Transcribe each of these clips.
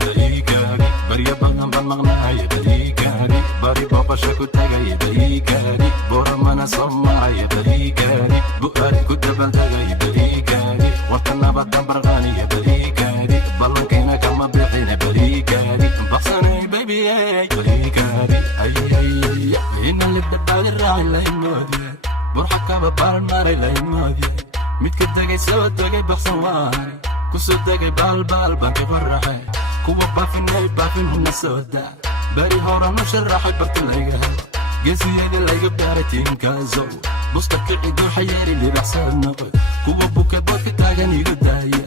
barigaagi barya badan baan maqnaaya barigaagi bari booqasho ku tagaya barigaagi booramana soo maraya barigaagi bu'aari ku dabaldegaya barigaagi warta nabadan barqaaniya barigaagi ballankayna kama bixina barigaagi baqsanay baby barigaagi ina libdhabaadi raaci laymoodiye burxa kaba baalmaray laymoodiye midka degay soo degay baqsan waani kusoo degay baalbaal baan ka farraxay kuwa baafinay baafin huna soo daa bari horan u sharaxay barta layga helo geesiyada layga baaray tiinkaasow busta kici duuxa yeeri libaxsad noqoy kuwa buka boodka taagan iga daaya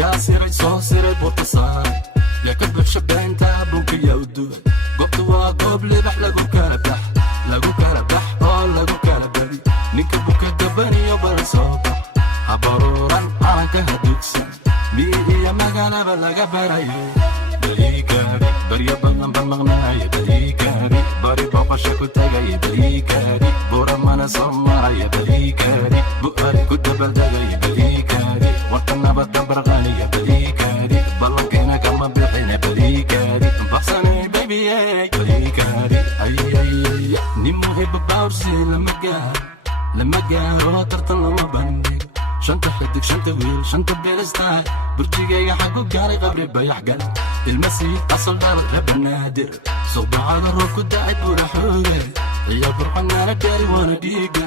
yaa siray soo siray buurta saaray yaa ka buuxsha beenta bunka yaa u duway goobta waa goob libax lagu kala bax oo lagu kala bari ninka buka gabaniyo bala soo bax habaruuran calanka hadugsan miidiya magaalaba laga barayo barigaagi barya badan baan maqnaaya barigaagi bari booqasho ku tagaya barigaagi buuramana soo maraya barigaagi bu'aari ku dabaldegaya barigaagi warta nabadan barqaaniya barigaagi ballankayna kama bixina barigaagi baxsanay baby barigaagi nin muhiba baawrsi lama gaaro tartan lama bandhigo shanta xidig shanta wiil shanta beelistaay burjigayga xagu gaaray qabri bayax gal ilmasiid asal dhal rabanaadir suqbacada roob ku dacay buura xooge iyo burxanaana gaari waana dhiiga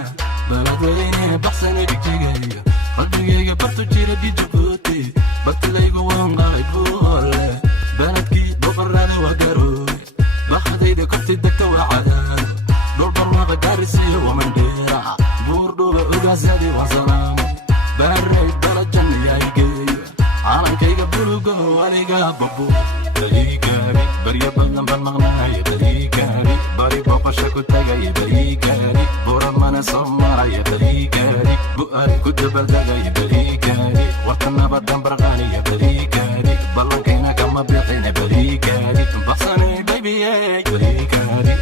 baladweyne baxsana dhigjigayo qalbigayga bartu jira dhijubuuti bartilaygu waan qalay buole baladkii boqorraada waa garooge baxadayda korti degta waa cadaado dhul barwaaqa gaarisiyo wamandheera buurdhuba ogaasadi waa salaamo baray balajan yaygeeyo calankayga bulugo aniga babo barigaagi barya badan baan maqnaaya barigaagi bari booqasho ku tagaya barigaagi buuramana soo maraya barigaagi bu'aari ku dabaldegaya barigaagi warta nabadan barqaaniya barigaagi ballankayna kama bixina barigaagi baxsanay baby barigaagi